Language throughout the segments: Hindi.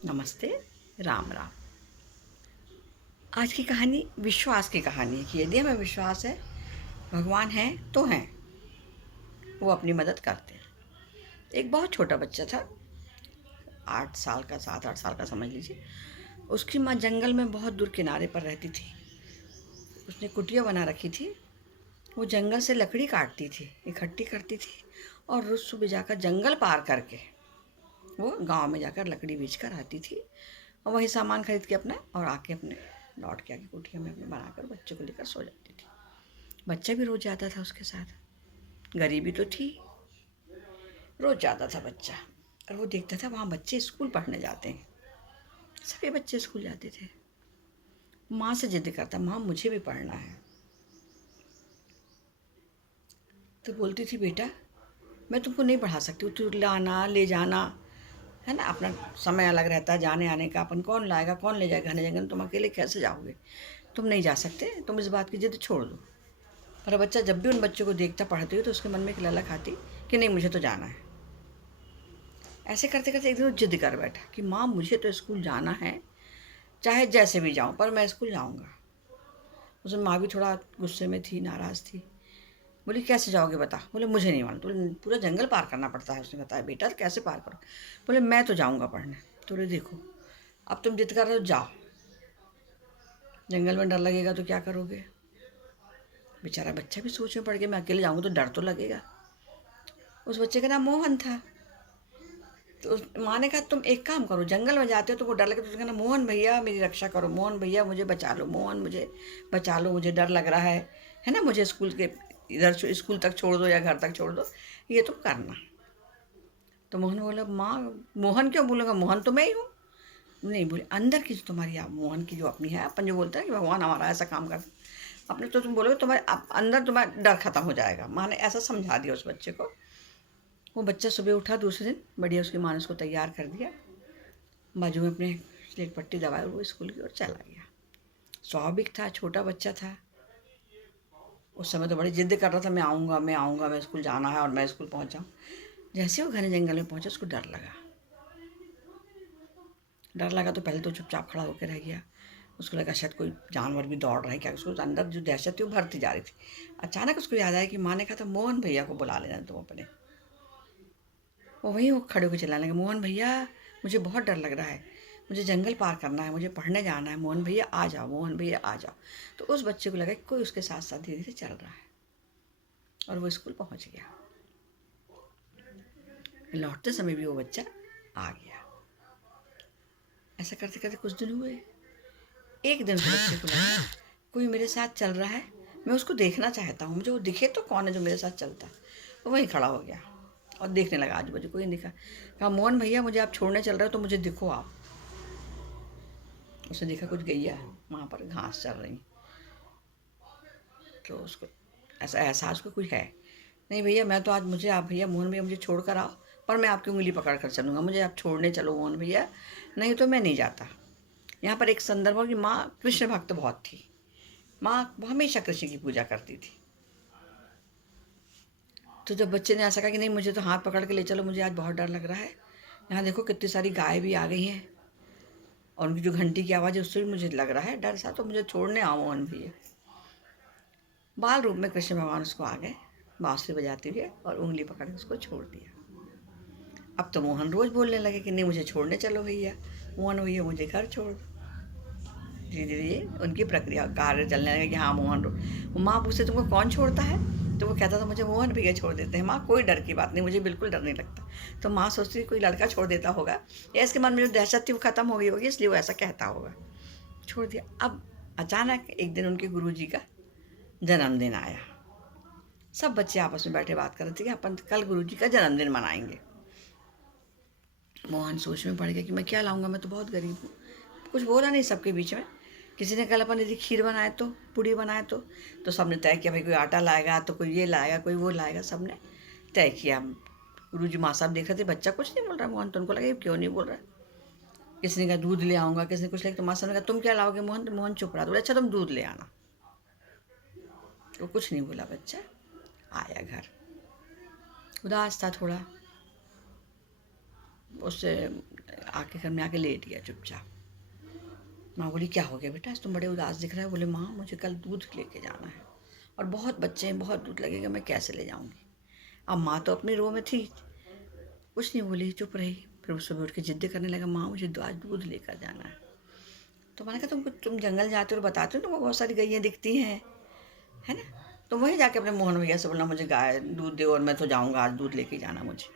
नमस्ते। राम राम। आज की कहानी विश्वास की कहानी है कि यदि हमें विश्वास है भगवान हैं तो हैं, वो अपनी मदद करते हैं। एक बहुत छोटा बच्चा था, 8 साल का, 7-8 साल का समझ लीजिए। उसकी माँ जंगल में बहुत दूर किनारे पर रहती थी। उसने कुटिया बना रखी थी। वो जंगल से लकड़ी काटती थी, इकट्ठी करती थी और रोज सुबह जाकर जंगल पार करके वो गांव में जाकर लकड़ी बेच कर आती थी और वही सामान खरीद के अपना और आके अपने लौट के आके कुटिया में अपने बनाकर बच्चे को लेकर सो जाती थी। बच्चा भी रोज जाता था उसके साथ। गरीबी तो थी, रोज जाता था बच्चा। और वो देखता था वहाँ बच्चे स्कूल पढ़ने जाते हैं। सभी बच्चे स्कूल जाते थे। माँ से जिद करता, माँ मुझे भी पढ़ना है। तो बोलती थी, बेटा मैं तुमको नहीं पढ़ा सकती हूँ, तू लाना ले जाना है ना, अपना समय अलग रहता है जाने आने का। अपन कौन लाएगा, कौन ले जाएगा घने जंगल, तुम अकेले कैसे जाओगे? तुम नहीं जा सकते, तुम इस बात की जिद छोड़ दो। पर बच्चा जब भी उन बच्चों को देखता पढ़ते हुए तो उसके मन में एक ललक आती कि नहीं, मुझे तो जाना है। ऐसे करते करते एक दिन वो जिद कर बैठा कि माँ मुझे तो स्कूल जाना है, चाहे जैसे भी जाऊँ पर मैं स्कूल जाऊँगा। उसमें माँ भी थोड़ा गुस्से में थी, नाराज़ थी। बोली कैसे जाओगे बता? बोले मुझे नहीं मालूम, तो पूरा जंगल पार करना पड़ता है। उसने बताया, बेटा तो कैसे पार करो? बोले मैं तो जाऊँगा पढ़ने। तो बोले देखो, अब तुम जिद कर रहे हो, जाओ, जंगल में डर लगेगा तो क्या करोगे? बेचारा बच्चा भी सोच में पड़ गया, मैं अकेले जाऊँगा तो डर तो लगेगा। उस बच्चे का नाम मोहन था। तो माँ ने कहा, तुम एक काम करो, जंगल में जाते हो तो वो डर लगे तो उसका ना, मोहन भैया मेरी रक्षा करो, मोहन भैया मुझे बचा लो, मोहन मुझे बचा लो, मुझे डर लग रहा है ना, मुझे स्कूल के इधर स्कूल तक छोड़ दो या घर तक छोड़ दो, ये तुम करना। तो मोहन बोला, माँ मोहन क्यों बोलूँगा, मोहन तो मैं ही हूँ। नहीं, बोले अंदर की जो तुम्हारी आप मोहन की जो अपनी है, अपन जो बोलते हैं कि भगवान हमारा ऐसा काम कर, अपने तो तुम बोलोगे तुम्हारे अंदर तुम्हारा डर खत्म हो जाएगा। माँ ने ऐसा समझा दिया उस बच्चे को। वो बच्चा सुबह उठा दूसरे दिन, बढ़िया उसकी माँ ने उसको तैयार कर दिया, बाजू में अपने स्लेट पट्टी दबाए वो स्कूल की ओर चला गया। स्वाभाविक था, छोटा बच्चा था। उस समय तो बड़ी जिद कर रहा था, मैं आऊँगा मैं आऊँगा, मैं स्कूल जाना है और मैं स्कूल पहुँच जाऊँ। जैसे वो घने जंगल में पहुँचा उसको डर लगा। डर लगा तो पहले तो चुपचाप खड़ा होकर रह गया। उसको लगा शायद कोई जानवर भी दौड़ रहा है क्या। उसको अंदर जो दहशत थी वो भरती जा रही थी। अचानक उसको याद आया कि माँ ने कहा था मोहन भैया को बुला लेना तुम अपने। वो वहीं वो खड़े होकर चिल्लाने लगे, मोहन भैया मुझे बहुत डर लग रहा है, मुझे जंगल पार करना है, मुझे पढ़ने जाना है, मोहन भैया आ जाओ, मोहन भैया आ जाओ। तो उस बच्चे को लगा कि कोई उसके साथ साथ धीरे धीरे चल रहा है और वो स्कूल पहुंच गया। लौटते समय भी वो बच्चा आ गया। ऐसा करते करते कुछ दिन हुए। एक दिन उस बच्चे को लगा कोई मेरे साथ चल रहा है, मैं उसको देखना चाहता हूँ, मुझे वो दिखे तो कौन है जो मेरे साथ चलता है। वो वहीं खड़ा हो गया और देखने लगा, आजू बाजू कोई नहीं दिखा। कहा, मोहन भैया मुझे आप छोड़ने चल रहे हो तो मुझे दिखो आप। उसने देखा कुछ गैया वहाँ पर घास चल रही, तो उसको ऐसा एहसास को कुछ है। नहीं भैया मैं तो आज, मुझे आप भैया, मोहन भैया मुझे छोड़ कर आओ, पर मैं आपकी उंगली पकड़ कर चलूँगा, मुझे आप छोड़ने चलो मोहन भैया, नहीं तो मैं नहीं जाता। यहाँ पर एक संदर्भ हो कि माँ कृष्ण भक्त बहुत थी। माँ हमेशा कृष्ण की पूजा करती थी। तो जब बच्चे ने ऐसा कहा कि नहीं मुझे तो हाथ पकड़ के ले चलो, मुझे आज बहुत डर लग रहा है, यहाँ देखो कितनी सारी गाय भी आ गई हैं और उनकी जो घंटी की आवाज़ है उससे भी मुझे लग रहा है डर सा, तो मुझे छोड़ने आओ मोहन भैया। बाल रूप में कृष्ण भगवान उसको आ गए, बांसुरी बजाते हुए, और उंगली पकड़ के उसको छोड़ दिया। अब तो मोहन रोज बोलने लगे कि नहीं मुझे छोड़ने चलो भैया, मोहन भैया मुझे घर छोड़ दो। धीरे धीरे उनकी प्रक्रिया कार्य चलने लगे कि हाँ मोहन माँ पूछते तुमको कौन छोड़ता है, तो वो कहता था मुझे मोहन भैया छोड़ देते हैं माँ, कोई डर की बात नहीं, मुझे बिल्कुल डर नहीं लगता। तो माँ सोचती कोई लड़का छोड़ देता होगा या इसके मन में जो दहशत थी वो खत्म हो गई होगी, इसलिए वो ऐसा कहता होगा, छोड़ दिया। अब अचानक एक दिन उनके गुरुजी का जन्मदिन आया। सब बच्चे आपस में बैठे बात कर रहे थे कि अपन कल गुरुजी का जन्मदिन मनाएंगे। मोहन सोच में पड़ गया कि मैं क्या लाऊंगा, मैं तो बहुत गरीब हूँ। कुछ बोला नहीं सबके बीच में। किसी ने कल अपन यदि खीर बनाए तो, पूड़ी बनाए तो सबने तय किया भाई कोई आटा लाएगा तो कोई ये लाएगा कोई वो लाएगा, सबने तय किया। गुरुजी माँ साहब देख रहे थे बच्चा कुछ नहीं बोल रहा, मोहन तो उनको लगा क्यों नहीं बोल रहा। किसी ने कहा दूध ले आऊँगा, किसी ने कुछ लेकर, तो माँ साहब ने कहा तुम क्या लाओगे मोहन, तो मोहन चुप रहा, तो बोले अच्छा तुम दूध ले आना। तो कुछ नहीं बोला बच्चा, आया घर उदास था थोड़ा। उससे आके घर में आके लेट गया चुपचाप। माँ बोली क्या हो गया बेटा, आज तुम बड़े उदास दिख रहे हो। बोले माँ मुझे कल दूध लेके जाना है और बहुत बच्चे हैं, बहुत दूध लगेगा, मैं कैसे ले जाऊँगी। अब माँ तो अपनी रो में थी, कुछ नहीं बोली, चुप रही। फिर वो सुबह उठ के जिद्द करने लगा, माँ मुझे आज दूध लेकर जाना है। तो मैंने कहा तुम जंगल जाते हो और बताते हो तुमको बहुत सारी गैयाँ दिखती हैं, है ना, तो वहीं जाके अपने मोहन भैया से बोलना मुझे गाय दूध दे और मैं तो जाऊँगा, आज दूध लेके जाना मुझे।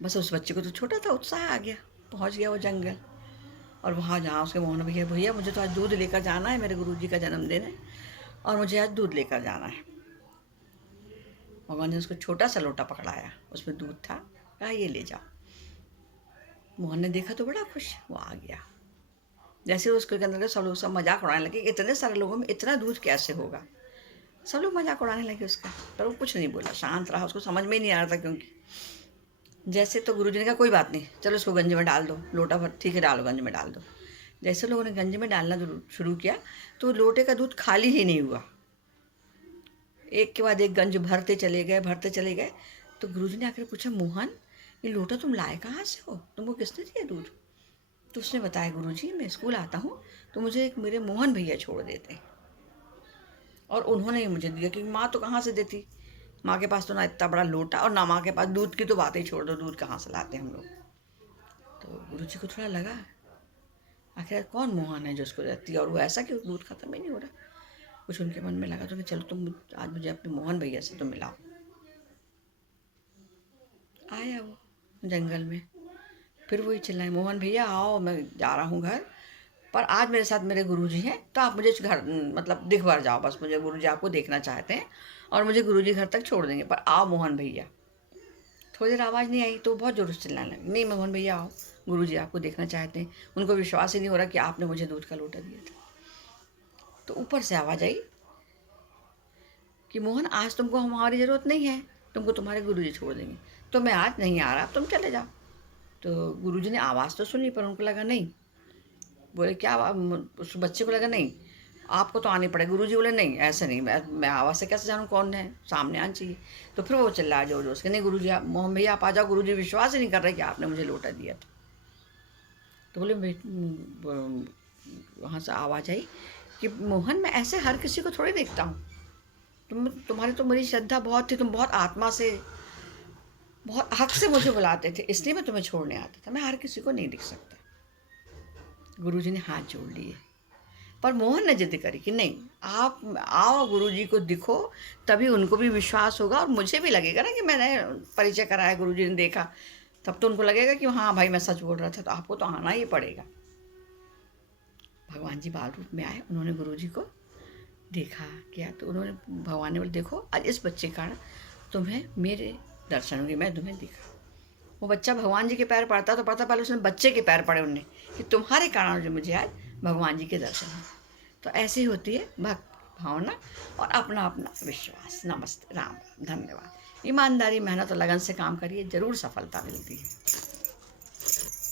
बस उस बच्चे को तो छोटा था, उत्साह आ गया, पहुँच गया वो जंगल। और वहाँ जहाँ उसके मोहन भैया, भैया मुझे तो आज दूध लेकर जाना है, मेरे गुरुजी का जन्मदिन है और मुझे आज दूध लेकर जाना है। भगवान ने उसको छोटा सा लोटा पकड़ाया, उसमें दूध था, कहा ये ले जाओ। मोहन ने देखा तो बड़ा खुश, वो आ गया। जैसे उसके अंदर सब लोग सब मजाक उड़ाने लगे, इतने सारे लोगों में इतना दूध कैसे होगा। सब लोग मजाक उड़ाने लगे उसका, पर वो कुछ नहीं बोला, शांत रहा। उसको समझ में ही नहीं आ रहा था क्योंकि जैसे, तो गुरुजी ने कहा कोई बात नहीं, चलो इसको गंज में डाल दो, लोटा भर, ठीक है डालो, गंज में डाल दो। जैसे लोगों ने गंज में डालना शुरू किया तो लोटे का दूध खाली ही नहीं हुआ, एक के बाद एक गंज भरते चले गए, भरते चले गए। तो गुरुजी ने आकर पूछा, मोहन ये लोटा तुम लाए कहाँ से हो, तुमको किसने दिया दूध। तो उसने बताया, गुरुजी मैं स्कूल आता हूँ तो मुझे एक मेरे मोहन भैया छोड़ देते हैं और उन्होंने ही मुझे दिया, क्योंकि माँ तो कहाँ से देती, माँ के पास तो ना इतना बड़ा लोटा और ना माँ के पास, दूध की तो बात ही छोड़ दो, दूध कहाँ से लाते हम लोग। तो गुरुजी को थोड़ा लगा आखिर कौन मोहन है जो उसको देती है, और वो ऐसा कि दूध खत्म ही नहीं हो रहा। कुछ उनके मन में लगा तो कि चलो तुम आज मुझे अपने मोहन भैया से तो मिलाओ। आया वो जंगल में, फिर वही चिल्लाए, मोहन भैया आओ, मैं जा रहा हूँ घर, पर आज मेरे साथ मेरे गुरुजी हैं, तो आप मुझे घर मतलब दिख भर जाओ, बस मुझे गुरुजी आपको देखना चाहते हैं और मुझे गुरुजी घर तक छोड़ देंगे, पर आओ मोहन भैया। थोड़ी देर आवाज़ नहीं आई तो बहुत जोर से चिल्लाने लगे, नहीं मोहन भैया आओ, गुरुजी आपको देखना चाहते हैं। उनको विश्वास ही नहीं हो रहा कि आपने मुझे दूध का लोटा दिया था। तो ऊपर से आवाज़ आई कि मोहन आज तुमको हमारी ज़रूरत नहीं है, तुमको तुम्हारे गुरुजी छोड़ देंगे, तो मैं आज नहीं आ रहा, तुम चले जाओ। तो गुरुजी ने आवाज़ तो सुनी पर उनको लगा नहीं, बोले क्या, उस बच्चे को लगा नहीं आपको तो आनी पड़ेगी। गुरुजी बोले नहीं ऐसे नहीं, मैं आवाज़ से कैसे जानूँ कौन है, सामने आना चाहिए। तो फिर वो चिल्लाया जोर जोर से, नहीं गुरुजी आप, मोहन भैया आप आ जाओ, गुरुजी विश्वास ही नहीं कर रहे कि आपने मुझे लोटा दिया था। तो बोले वहाँ से आवाज़ आई कि मोहन मैं ऐसे हर किसी को थोड़ी देखता हूँ, तुम्हारी तो मेरी श्रद्धा बहुत थी, तुम बहुत आत्मा से बहुत हक से मुझे बुलाते थे, इसलिए मैं तुम्हें छोड़ने आता था, मैं हर किसी को नहीं दिख सकता। गुरुजी ने हाथ जोड़ लिए, पर मोहन ने जिद करी कि नहीं आप आओ, गुरुजी को दिखो, तभी उनको भी विश्वास होगा और मुझे भी लगेगा ना कि मैंने परिचय कराया, गुरुजी ने देखा, तब तो उनको लगेगा कि हाँ भाई मैं सच बोल रहा था, तो आपको तो आना ही पड़ेगा। भगवान जी बाल रूप में आए, उन्होंने गुरुजी को देखा क्या, तो उन्होंने, भगवान ने बोले देखो आज इस बच्चे का तुम्हें मेरे दर्शन होंगे, मैं तुम्हें दिखा। वो बच्चा भगवान जी के पैर पड़ता तो पड़ता, पहले उसने बच्चे के पैर पड़े उनने कि तुम्हारे कारण जो मुझे आज भगवान जी के दर्शन हैं। तो ऐसी होती है भक्त भावना और अपना अपना विश्वास। नमस्ते, राम, धन्यवाद। ईमानदारी, मेहनत और लगन से काम करिए, ज़रूर सफलता मिलती है।